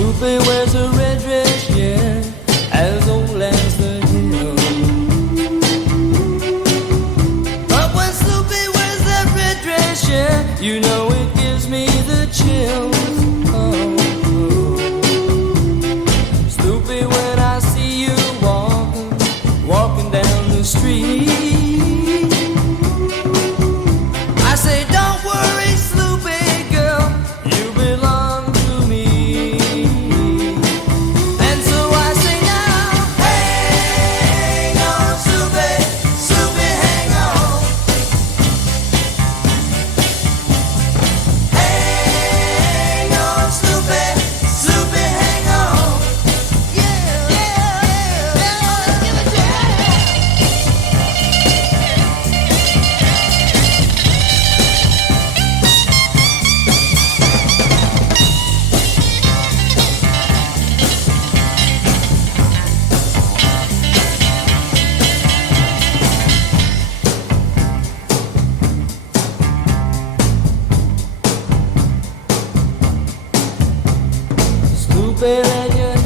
Snoopy wears a red dress, yeah, as old as the hill. But when Snoopy wears that red dress, yeah, you know it gives me the chills. Oh, oh. Snoopy, when I see you walking down the street, I say, don't worry, Snoopy girl, you belong to me. And so I say now, hang on, Snoopy, Snoopy, hang on. Hang on, Snoopy, Snoopy, hang on. Yeah, yeah, yeah, let's give it to you. Snoopy, let your